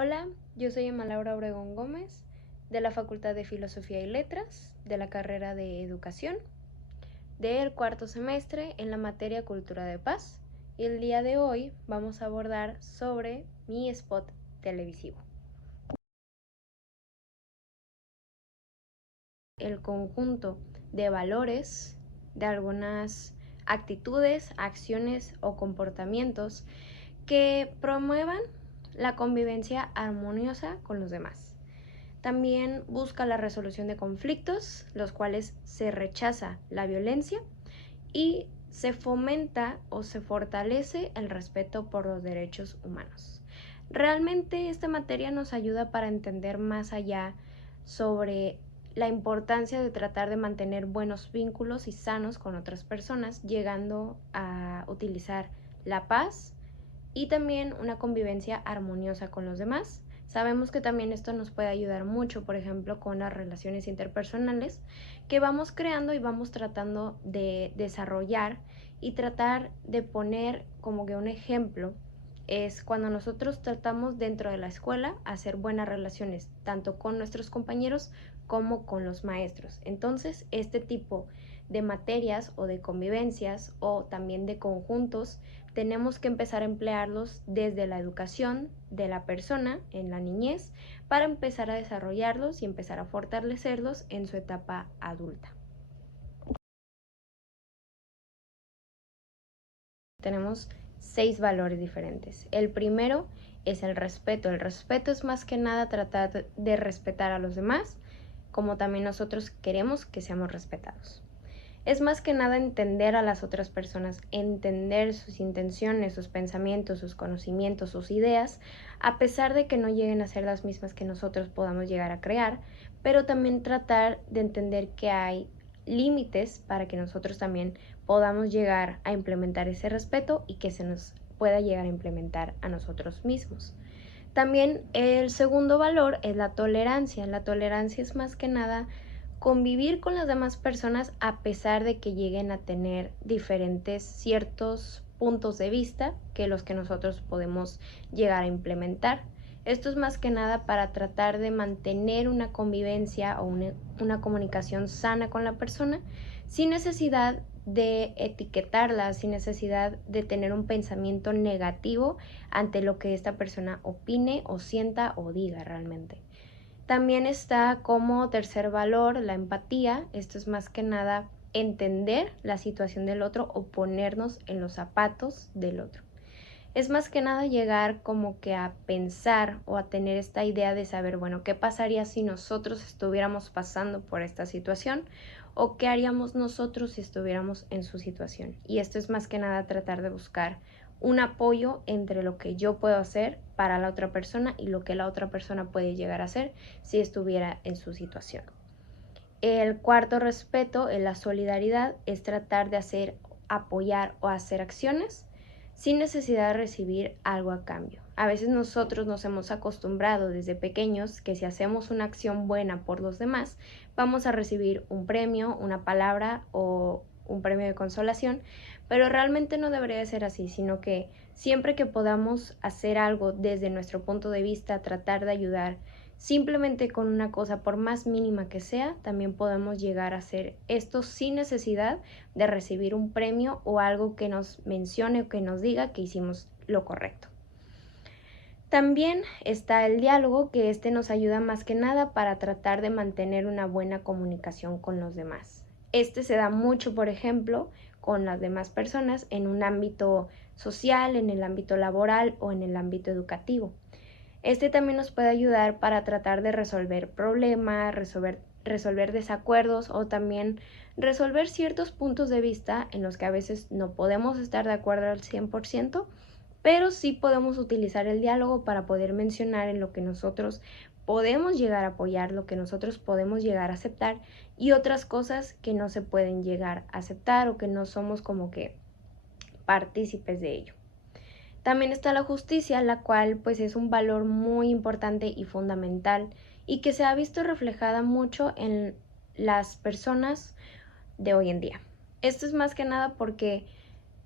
Hola, yo soy Emma Laura Obregón Gómez, de la Facultad de Filosofía y Letras, de la carrera de Educación, del cuarto semestre en la materia Cultura de Paz, y el día de hoy vamos a abordar sobre mi spot televisivo. El conjunto de valores, de algunas actitudes, acciones o comportamientos que promuevan la convivencia armoniosa con los demás. También busca la resolución de conflictos, los cuales se rechaza la violencia y se fomenta o se fortalece el respeto por los derechos humanos. Realmente esta materia nos ayuda para entender más allá sobre la importancia de tratar de mantener buenos vínculos y sanos con otras personas, llegando a utilizar la paz y también una convivencia armoniosa con los demás. Sabemos que también esto nos puede ayudar mucho, por ejemplo, con las relaciones interpersonales que vamos creando y vamos tratando de desarrollar y tratar de poner como que un ejemplo es cuando nosotros tratamos dentro de la escuela hacer buenas relaciones, tanto con nuestros compañeros como con los maestros. Entonces, este tipo de materias o de convivencias o también de conjuntos tenemos que empezar a emplearlos desde la educación de la persona en la niñez para empezar a desarrollarlos y empezar a fortalecerlos en su etapa adulta. Tenemos 6 valores diferentes. El primero es el respeto. El respeto es más que nada tratar de respetar a los demás, como también nosotros queremos que seamos respetados. Es más que nada entender a las otras personas, entender sus intenciones, sus pensamientos, sus conocimientos, sus ideas, a pesar de que no lleguen a ser las mismas que nosotros podamos llegar a crear, pero también tratar de entender que hay límites para que nosotros también podamos llegar a implementar ese respeto y que se nos pueda llegar a implementar a nosotros mismos. También el segundo valor es la tolerancia. La tolerancia es más que nada convivir con las demás personas a pesar de que lleguen a tener diferentes ciertos puntos de vista que los que nosotros podemos llegar a implementar. Esto es más que nada para tratar de mantener una convivencia o una comunicación sana con la persona sin necesidad de etiquetarla, sin necesidad de tener un pensamiento negativo ante lo que esta persona opine o sienta o diga realmente. También está como tercer valor la empatía. Esto es más que nada entender la situación del otro o ponernos en los zapatos del otro. Es más que nada llegar como que a pensar o a tener esta idea de saber, bueno, ¿qué pasaría si nosotros estuviéramos pasando por esta situación? ¿O qué haríamos nosotros si estuviéramos en su situación? Y esto es más que nada tratar de buscar un apoyo entre lo que yo puedo hacer para la otra persona y lo que la otra persona puede llegar a hacer si estuviera en su situación. El cuarto respeto, la solidaridad, es tratar de hacer, apoyar o hacer acciones sin necesidad de recibir algo a cambio. A veces nosotros nos hemos acostumbrado desde pequeños que si hacemos una acción buena por los demás, vamos a recibir un premio, una palabra o un premio de consolación, pero realmente no debería de ser así, sino que siempre que podamos hacer algo desde nuestro punto de vista, tratar de ayudar, simplemente con una cosa, por más mínima que sea, también podemos llegar a hacer esto sin necesidad de recibir un premio o algo que nos mencione o que nos diga que hicimos lo correcto. También está el diálogo, que nos ayuda más que nada para tratar de mantener una buena comunicación con los demás. Se da mucho, por ejemplo, con las demás personas en un ámbito social, en el ámbito laboral o en el ámbito educativo. También nos puede ayudar para tratar de resolver problemas, resolver desacuerdos o también resolver ciertos puntos de vista en los que a veces no podemos estar de acuerdo al 100%, pero sí podemos utilizar el diálogo para poder mencionar en lo que nosotros podemos llegar a apoyar, lo que nosotros podemos llegar a aceptar y otras cosas que no se pueden llegar a aceptar o que no somos como que partícipes de ello. También está la justicia, la cual pues es un valor muy importante y fundamental y que se ha visto reflejada mucho en las personas de hoy en día. Esto es más que nada porque,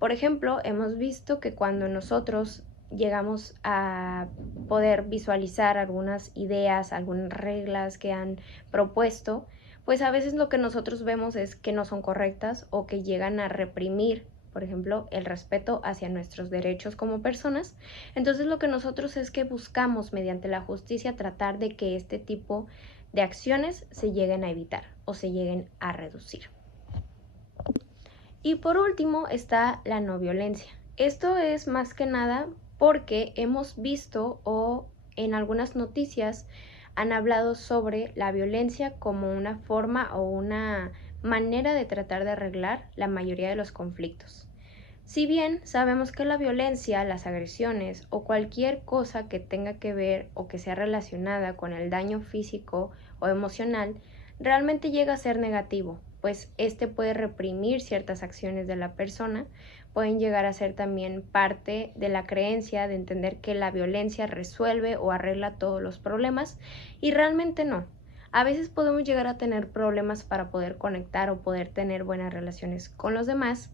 por ejemplo, hemos visto que cuando nosotros llegamos a poder visualizar algunas ideas, algunas reglas que han propuesto, pues a veces lo que nosotros vemos es que no son correctas o que llegan a reprimir, por ejemplo, el respeto hacia nuestros derechos como personas. Entonces lo que nosotros es que buscamos mediante la justicia tratar de que este tipo de acciones se lleguen a evitar o se lleguen a reducir. Y por último está la no violencia. Esto es más que nada porque hemos visto o en algunas noticias han hablado sobre la violencia como una forma o una manera de tratar de arreglar la mayoría de los conflictos. Si bien sabemos que la violencia, las agresiones o cualquier cosa que tenga que ver o que sea relacionada con el daño físico o emocional, realmente llega a ser negativo, pues este puede reprimir ciertas acciones de la persona, pueden llegar a ser también parte de la creencia de entender que la violencia resuelve o arregla todos los problemas, y realmente no. A veces podemos llegar a tener problemas para poder conectar o poder tener buenas relaciones con los demás,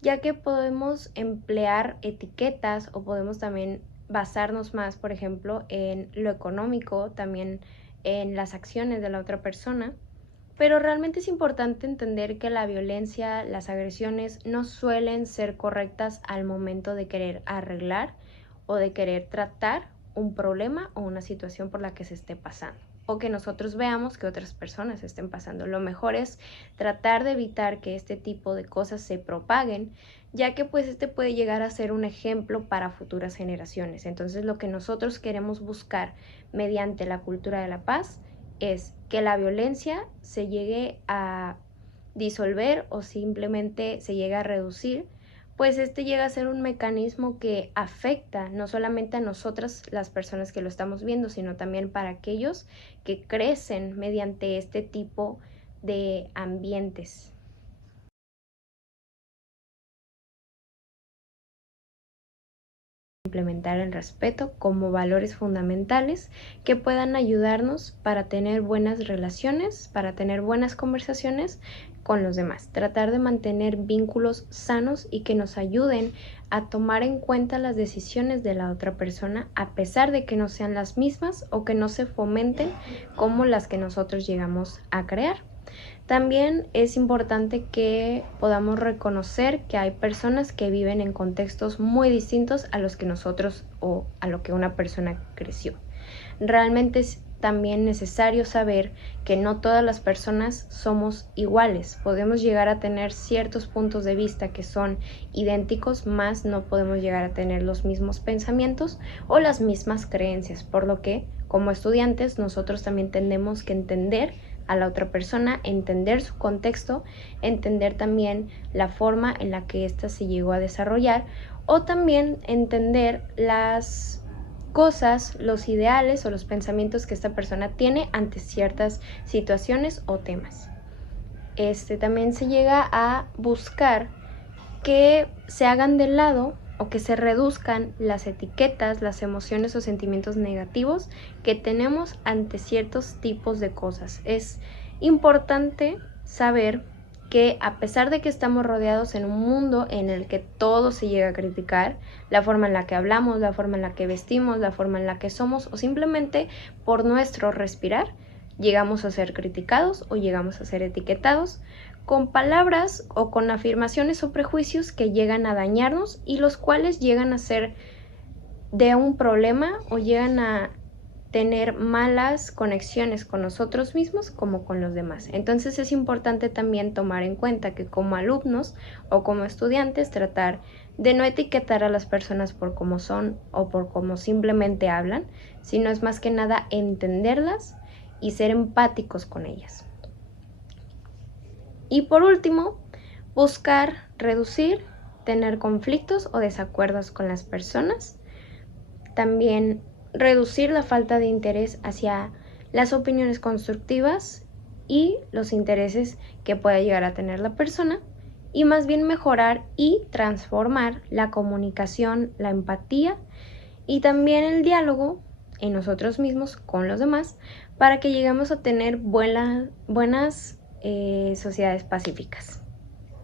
ya que podemos emplear etiquetas o podemos también basarnos más, por ejemplo, en lo económico, también en las acciones de la otra persona. Pero realmente es importante entender que la violencia, las agresiones no suelen ser correctas al momento de querer arreglar o de querer tratar un problema o una situación por la que se esté pasando, o que nosotros veamos que otras personas estén pasando. Lo mejor es tratar de evitar que este tipo de cosas se propaguen, ya que pues este puede llegar a ser un ejemplo para futuras generaciones. Entonces lo que nosotros queremos buscar mediante la cultura de la paz es que la violencia se llegue a disolver o simplemente se llegue a reducir, pues este llega a ser un mecanismo que afecta no solamente a nosotras, las personas que lo estamos viendo, sino también para aquellos que crecen mediante este tipo de ambientes. Implementar el respeto como valores fundamentales que puedan ayudarnos para tener buenas relaciones, para tener buenas conversaciones con los demás. Tratar de mantener vínculos sanos y que nos ayuden a tomar en cuenta las decisiones de la otra persona, a pesar de que no sean las mismas o que no se fomenten como las que nosotros llegamos a crear. También es importante que podamos reconocer que hay personas que viven en contextos muy distintos a los que nosotros o a lo que una persona creció. Realmente es también necesario saber que no todas las personas somos iguales. Podemos llegar a tener ciertos puntos de vista que son idénticos, más no podemos llegar a tener los mismos pensamientos o las mismas creencias, por lo que como estudiantes nosotros también tenemos que entender a la otra persona, entender su contexto, entender también la forma en la que ésta se llegó a desarrollar, o también entender las cosas, los ideales o los pensamientos que esta persona tiene ante ciertas situaciones o temas. También se llega a buscar que se hagan de lado o que se reduzcan las etiquetas, las emociones o sentimientos negativos que tenemos ante ciertos tipos de cosas. Es importante saber que a pesar de que estamos rodeados en un mundo en el que todo se llega a criticar, la forma en la que hablamos, la forma en la que vestimos, la forma en la que somos o simplemente por nuestro respirar, llegamos a ser criticados o llegamos a ser etiquetados con palabras o con afirmaciones o prejuicios que llegan a dañarnos y los cuales llegan a ser de un problema o llegan a tener malas conexiones con nosotros mismos como con los demás. Entonces es importante también tomar en cuenta que como alumnos o como estudiantes tratar de no etiquetar a las personas por cómo son o por cómo simplemente hablan, sino es más que nada entenderlas y ser empáticos con ellas. Y por último, buscar reducir, tener conflictos o desacuerdos con las personas. También reducir la falta de interés hacia las opiniones constructivas y los intereses que pueda llegar a tener la persona, y más bien mejorar y transformar la comunicación, la empatía y también el diálogo en nosotros mismos con los demás para que lleguemos a tener buenas sociedades pacíficas.